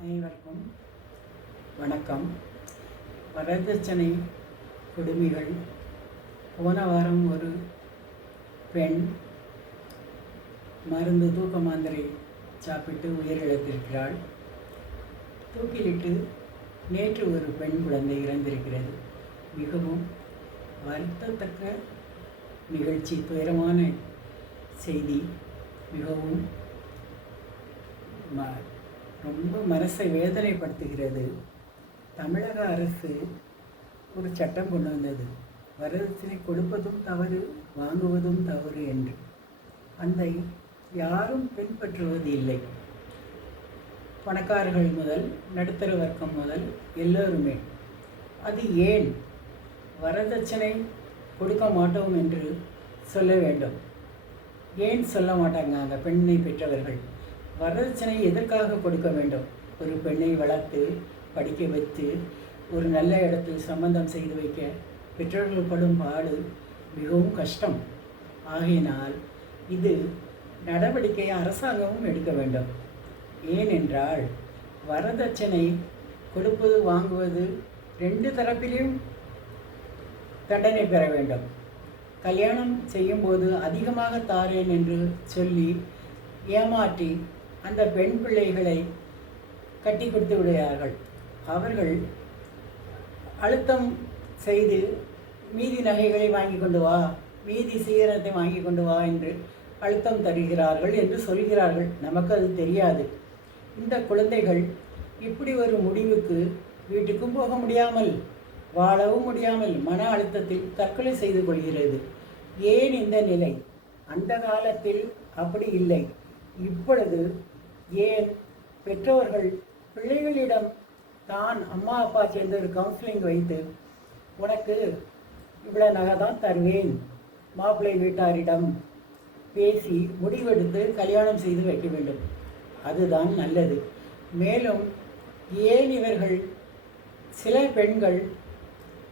அனைவருக்கும் வணக்கம். வரதட்சணை கொடுமைகள். போன வாரம் ஒரு பெண் மருந்து தூக்க மாந்திரை சாப்பிட்டு உயிரிழந்திருக்கிறாள். தூக்கிலிட்டு நேற்று ஒரு பெண் குழந்தை இறந்திருக்கிறது. மிகவும் வருத்தத்தக்க நிகழ்ச்சி துயரமான செய்தி. மிகவும் ரொம்ப மனசை வேதனைப்படுத்துகிறது. தமிழக அரசு ஒரு சட்டம் கொண்டு வந்தது. வரதட்சணை கொடுப்பதும் தவறு வாங்குவதும் தவறு என்று. அந்த யாரும் பின்பற்றுவது இல்லை. பணக்காரர்கள் முதல் நடுத்தர வர்க்கம் முதல் எல்லோருமே. அது ஏன்? வரதட்சணை கொடுக்க மாட்டோம் என்று சொல்ல வேண்டும். ஏன் சொல்ல மாட்டாங்க அந்த பெண்ணை பெற்றவர்கள்? வரதட்சணை எதற்காக கொடுக்க வேண்டும்? ஒரு பெண்ணை வளர்த்து படிக்க வைத்து ஒரு நல்ல இடத்தில் சம்பந்தம் செய்து வைக்க பெற்றோர்கள் படும் பாடு மிகவும் கஷ்டம். ஆகையினால் இது நடவடிக்கை அரசாங்கமும் எடுக்க வேண்டும். ஏனென்றால் வரதட்சணை கொடுப்பது வாங்குவது ரெண்டு தரப்பிலையும் தண்டனை பெற வேண்டும். கல்யாணம் செய்யும்போது அதிகமாக தாரேன் என்று சொல்லி ஏமாற்றி அந்த பெண் பிள்ளைகளை கட்டி கொடுத்து விடுகிறார்கள். அவர்கள் அழுத்தம் செய்து மீதி நகைகளை வாங்கி கொண்டு வா மீதி சீரத்தை வாங்கி கொண்டு வா என்று அழுத்தம் தருகிறார்கள் என்று சொல்கிறார்கள். நமக்கு அது தெரியாது. இந்த குழந்தைகள் இப்படி ஒரு முடிவுக்கு வீட்டுக்கும் போக முடியாமல் வாழவும் முடியாமல் மன அழுத்தத்தில் தற்கொலை செய்து கொள்கிறது. ஏன் இந்த நிலை? அந்த காலத்தில் அப்படி இல்லை. இப்பொழுது ஏன் பெற்றோர்கள் பிள்ளைகளிடம் தான் அம்மா அப்பா சேர்ந்து ஒரு கவுன்சிலிங் வைத்து உனக்கு இவ்வளோ நகை தான் தருவேன் மாப்பிள்ளை வீட்டாரிடம் பேசி முடிவெடுத்து கல்யாணம் செய்து வைக்க வேண்டும். அதுதான் நல்லது. மேலும் ஏன் இவர்கள் சில பெண்கள்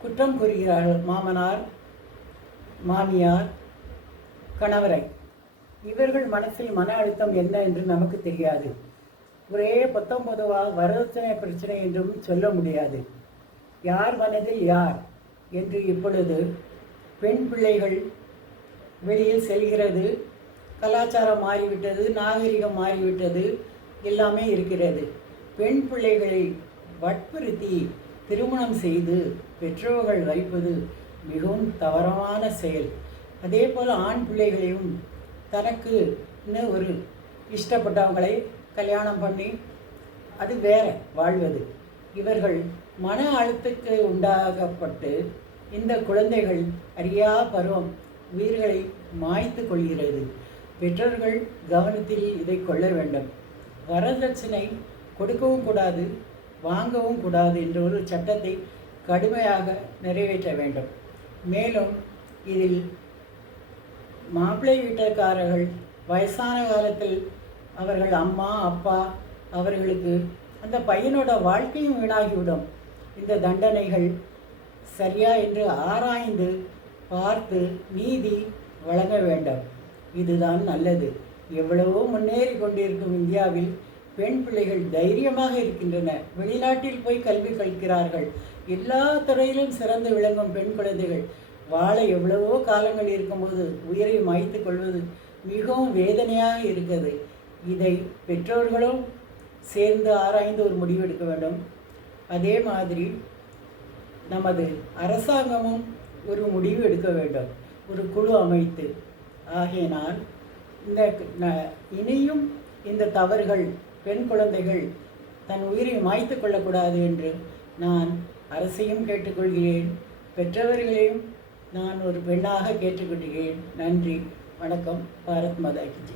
குற்றம் கூறுகிறார்கள் மாமனார் மாமியார் கணவரை இவர்கள் மனசில் மன அழுத்தம் என்ன என்று நமக்கு தெரியாது. ஒரே பத்தொன்பதுவாக வரதட்சணை பிரச்சனை என்றும் சொல்ல முடியாது. யார் மனதில் யார் என்று இப்பொழுது பெண் பிள்ளைகள் வெளியில் செல்கிறது. கலாச்சாரம் மாறிவிட்டது நாகரிகம் மாறிவிட்டது எல்லாமே இருக்கிறது. பெண் பிள்ளைகளை வற்புறுத்தி திருமணம் செய்து பெற்றோர்கள் வைப்பது மிகவும் தவறான செயல். அதே போல் ஆண் பிள்ளைகளையும் தனக்கு இன்னும் ஒரு இஷ்டப்பட்டவங்களை கல்யாணம் பண்ணி அது வேற வாழ்வது. இவர்கள் மன அழுத்தத்துக்கு உண்டாகப்பட்டு இந்த குழந்தைகள் அறியா பருவம் உயிர்களை மாய்த்து கொள்கிறது. பெற்றோர்கள் கவனத்தில் இதை கொள்ள வேண்டும். வரதட்சணை கொடுக்கவும் கூடாது வாங்கவும் கூடாது என்ற ஒரு சட்டத்தை கடுமையாக நிறைவேற்ற வேண்டும். மேலும் இதில் மாப்பிள்ளை வீட்டுக்காரர்கள் வயசான காலத்தில் அவர்கள் அம்மா அப்பா அவர்களுக்கு அந்த பையனோட வாழ்க்கையும் வீணாகிவிடும். இந்த தண்டனைகள் சரியா என்று ஆராய்ந்து பார்த்து நீதி வழங்க வேண்டும். இதுதான் நல்லது. எவ்வளவோ முன்னேறி கொண்டிருக்கும் இந்தியாவில் பெண் பிள்ளைகள் தைரியமாக இருக்கின்றன. வெளிநாட்டில் போய் கல்வி கற்கிறார்கள். எல்லா துறையிலும் சிறந்து விளங்கும் பெண் குழந்தைகள். வாழ எவ்வளவோ காலங்கள் இருக்கும்போது உயிரை மாய்த்து கொள்வது மிகவும் வேதனையாக இருக்கிறது. இதை பெற்றோர்களும் சேர்ந்து ஆராய்ந்து ஒரு முடிவெடுக்க வேண்டும். அதே மாதிரி நமது அரசாங்கமும் ஒரு முடிவு எடுக்க வேண்டும். ஒரு குழு அமைத்து. ஆகையினால் இந்த இனியும் இந்த தவறுகள் பெண் குழந்தைகள் தன் உயிரை மாய்த்து கொள்ளக்கூடாது என்று நான் அரசையும் கேட்டுக்கொள்கிறேன். பெற்றவர்களையும் நான் ஒரு பெண்ணாக கேட்டுக்கொள்கிறேன். நன்றி. வணக்கம். பாரத் மாதா கி